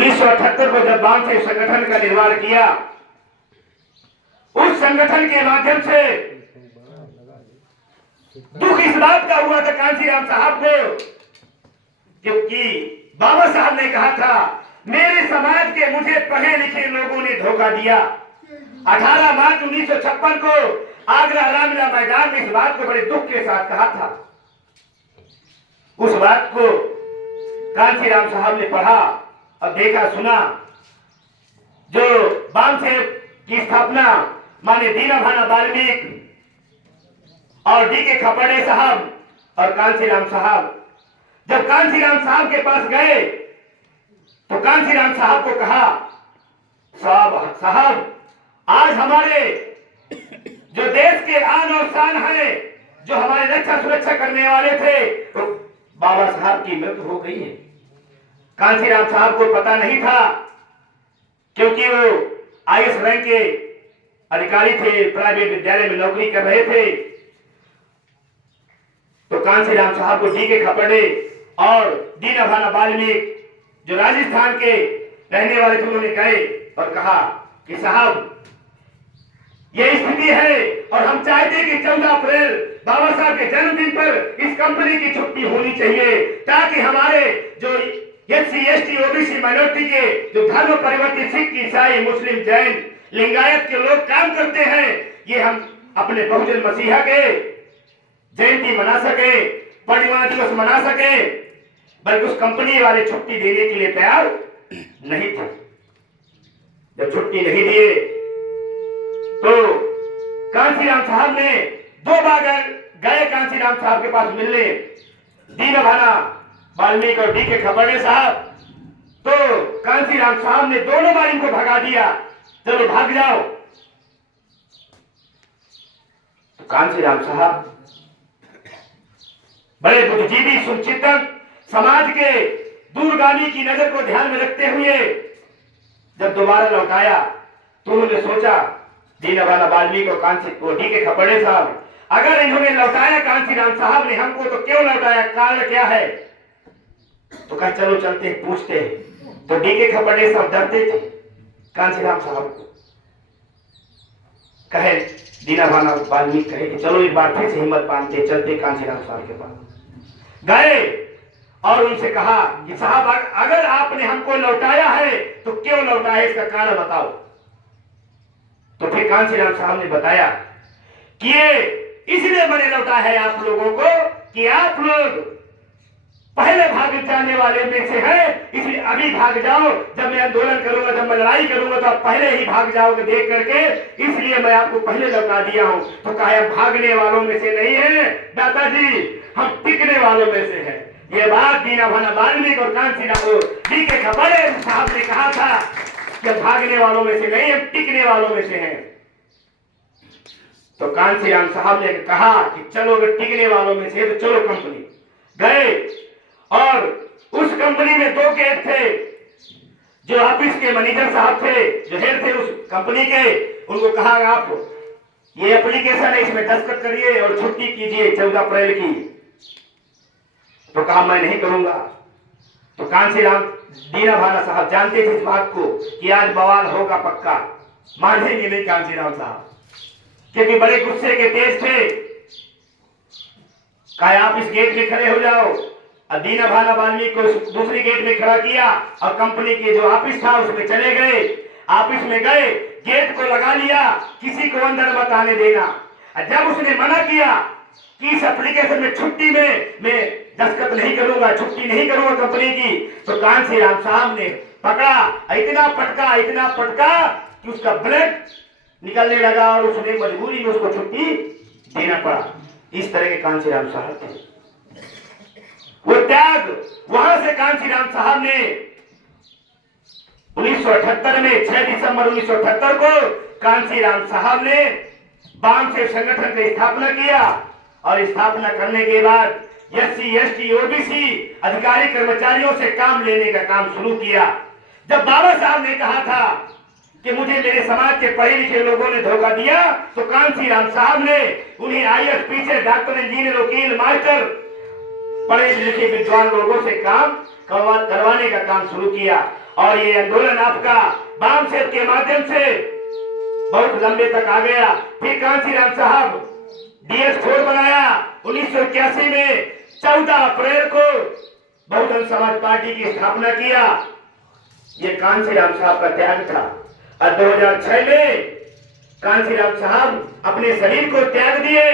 1978 को जब बाम से संगठन का निर्माण किया, उस संगठन के माध्यम से दुख इस बात का हुआ था कांशीराम साहब को, क्योंकि बाबा साहब ने कहा था मेरे समाज के मुझे पढ़े लिखे लोगों ने धोखा दिया। 18 मार्च 1956 को आगरा रामलीला मैदान में इस बात को बड़े दुख के साथ कहा था। उस बात को कांशीराम साहब ने पढ़ा और देखा सुना। जो बामसेव की स्थापना माने दीना भाना वाल्मीकि और डी.के. खपड़े साहब और कांशीराम साहब जब कांशीराम साहब के पास गए तो कांशीराम साहब को कहा, साहब आज हमारे जो देश के आन और शान है, जो हमारे रक्षा सुरक्षा करने वाले थे, तो बाबा साहब की मृत्यु हो गई है। कांशीराम साहब को पता नहीं था, क्योंकि वो आईएएस रैंक के अधिकारी थे, प्राइवेट विद्यालय में नौकरी कर रहे थे। तो कांशीराम साहब को डी.के. खपड़े और दीना भाना वाल्मीकि जो राजस्थान के रहने वाले थे, उन्होंने गए और कहा कि साहब ये स्थिति है और हम चाहते कि 14 अप्रैल बाबा साहब के जन्मदिन पर इस कंपनी की छुट्टी होनी चाहिए, ताकि हमारे जो एससी एसटी ओबीसी माइनॉरिटी के जो धर्म परिवर्तित सिख ईसाई मुस्लिम जैन लिंगायत के लोग काम करते हैं, ये हम अपने बहुजन मसीहा के जयंती मना सके, परिवार दिवस मना सके, बल्कि उस कंपनी वाले छुट्टी देने के लिए तैयार नहीं थे। जब छुट्टी नहीं दिए तो कांशीराम साहब ने 2 बार गए कांशीराम साहब के पास मिलने, दीना भाना वाल्मीकि और डी.के. खपड़े साहब। तो कांशीराम साहब ने दोनों बार इनको भगा दिया, चलो भाग जाओ। तो कांशीराम साहब बड़े बुद्धिजीवी सुचिंतन समाज के दूरगामी की नजर को ध्यान में रखते हुए जब दोबारा लौटाया तो उन्होंने सोचा, दीना भाना वाल्मीकि और डी.के. खपड़े साहब, अगर इन्होंने लौटाया कांशीराम साहब ने हमको, तो क्यों लौटाया, कारण क्या है? तो कहा चलो चलते हैं, पूछते हैं। तो डी.के. खपड़े साहब डरते थे कांशीराम साहब को। कहे दीना भाना वाल्मीकि कहे कि चलो एक बार फिर से हिम्मत बांधते चलते कांशीराम साहब के पास गए और उनसे कहा कि साहब अगर आपने हमको लौटाया है तो क्यों लौटाया, इसका कारण बताओ। तो फिर कांशीराम साहब ने बताया कि ये इसलिए मैंने लौटाया है आप लोगों को कि आप लोग पहले भाग जाने वाले में से हैं, इसलिए अभी भाग जाओ। जब मैं आंदोलन करूंगा, जब मैं लड़ाई करूंगा, तो आप पहले ही भाग जाओगे देख करके, इसलिए मैं आपको पहले लौटा दिया हूं। तो कहा भागने वालों में से नहीं है दादाजी, हम टिकने वालों में से हैं। ये बात दीना भाना वाल्मीकि और कांशीराम को डी.के. खपड़े साहब ने कहा था कि भागने वालों में से नहीं, हम टिकने वालों में से हैं। तो कांशीराम साहब ने कहा कि चलो अगर टिकने वालों में से तो चलो कंपनी गए। और उस कंपनी में 2 गेट थे, जो ऑफिस के मैनेजर साहब थे, जो हेड थे उस कंपनी के, उनको कहा आप ये एप्लीकेशन है, इसमें दस्तखत करिए और छुट्टी कीजिए 14 अप्रैल की। तो कहा मैं नहीं करूंगा। तो कांशीराम दीना भाना साहब जानते थे इस बात को कि आज बवाल होगा पक्का, मानेंगे नहीं कांशीराम साहब, क्योंकि बड़े गुस्से के तेज थे। कहा आप इस गेट में खड़े हो जाओ। दीना भाना वाल्मीकि को दूसरी गेट में खड़ा किया और कंपनी के जो ऑफिस था उसमें चले गए। ऑफिस में गए, गेट को लगा लिया, किसी को अंदर मत आने देना। जब उसने मना किया कि इस एप्लीकेशन में छुट्टी में मैं दस्तखत नहीं करूंगा, छुट्टी नहीं करूंगा कंपनी की, तो कांशीराम साहब ने पकड़ा, इतना पटका कि उसका ब्लड निकलने लगा और उसने मजबूरी में उसको छुट्टी देना पड़ा। इस तरह के कांशीराम साहब थे। वो त्याग वहां से कांशीराम साहब ने 1978 में 6 दिसंबर 1978 को कांशीराम साहब ने बामसेव संगठन की स्थापना किया। और स्थापना करने के बाद एससी एसटी ओबीसी अधिकारी कर्मचारियों से काम लेने का काम शुरू किया। जब बाबा साहब ने कहा था कि मुझे मेरे समाज के पढ़े लिखे लोगों ने धोखा दिया, तो कांशीराम साहब ने उन्हें आईएएस पीछे डॉक्टर इंजीनियर वकील मास्टर पढ़े लिखे विद्वान लोगों से काम करवाने का काम शुरू किया। और ये आंदोलन आपका बाम सेठ के माध्यम से बहुत लंबे तक आ गया। फिर कांशीराम साहब DS4 बनाया 1981 में। 14 अप्रैल को बहुजन समाज पार्टी की स्थापना किया। ये कांशीराम साहब का त्याग था। और 2006 में कांशीराम साहब अपने शरीर को त्याग दिए।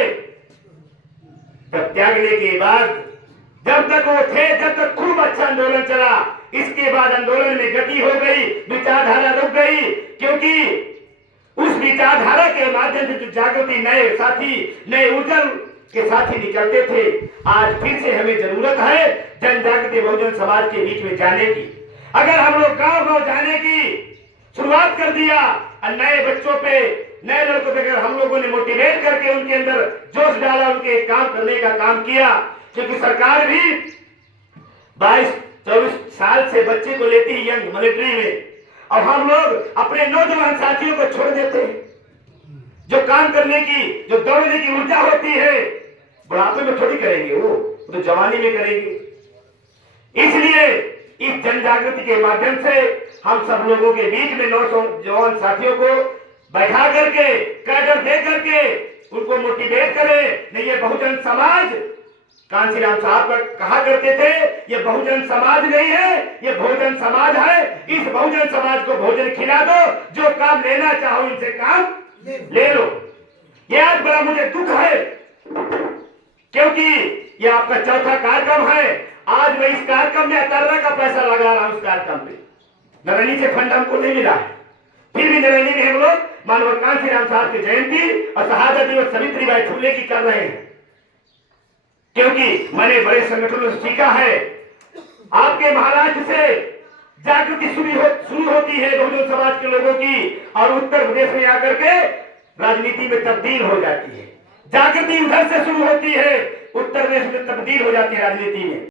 तब त्यागने के बाद जब तक वो थे जब तक खूब अच्छा आंदोलन चला। इसके बाद आंदोलन में गति हो गई, विचारधारा रुक गई, क्योंकि उस विचारधारा के माध्यम से जो जागृति नए साथी नए उज्जवल के साथी निकलते थे। आज फिर से हमें जरूरत है जन जागृति बहुजन समाज के बीच में जाने की। अगर हम लोग गांव गांव जाने की शुरुआत कर दिया और नए बच्चों पे नए लड़कों पे अगर हम लोगों ने मोटिवेट करके उनके अंदर जोश डाला, उनके काम करने का काम किया, क्योंकि सरकार भी 22-24 साल से बच्चे को लेती है यंग मिलिट्री में, और हम लोग अपने नौजवान साथियों को छोड़ देते हैं। जो काम करने की जो दौड़ने की ऊर्जा होती है बुढ़ापे में थोड़ी करेंगे, वो तो जवानी में करेंगे। इसलिए इस जन जागृति के माध्यम से हम सब लोगों के बीच में नौजवान साथियों को बैठा करके कैडर दे करके उनको मोटिवेट करें। नहीं, ये बहुजन समाज कांशीराम साहब कहा करते थे ये बहुजन समाज नहीं है, ये बहुजन समाज है। इस बहुजन समाज को भोजन खिला दो, जो काम लेना चाहो इनसे काम ले लो। ये आज बड़ा मुझे दुख है, क्योंकि ये आपका चौथा कार्यक्रम है। आज मैं इस कार्यक्रम में 18 का पैसा लगा रहा हूं। इस कार्यक्रम में नरैनी से फंड हमको नहीं मिला है, फिर भी नरैनी में हम लोग मानव कांशीराम साहब की जयंती और शहादत दिवस सावित्रीबाई फुले की कर रहे हैं। क्योंकि मैंने बड़े संगठनों से सीखा है, आपके महाराष्ट्र से जागृति शुरू होती है बहुजन समाज के लोगों की, और उत्तर प्रदेश में आकर के राजनीति में तब्दील हो जाती है। जागृति उधर से शुरू होती है, उत्तर प्रदेश में तब्दील हो जाती है राजनीति में।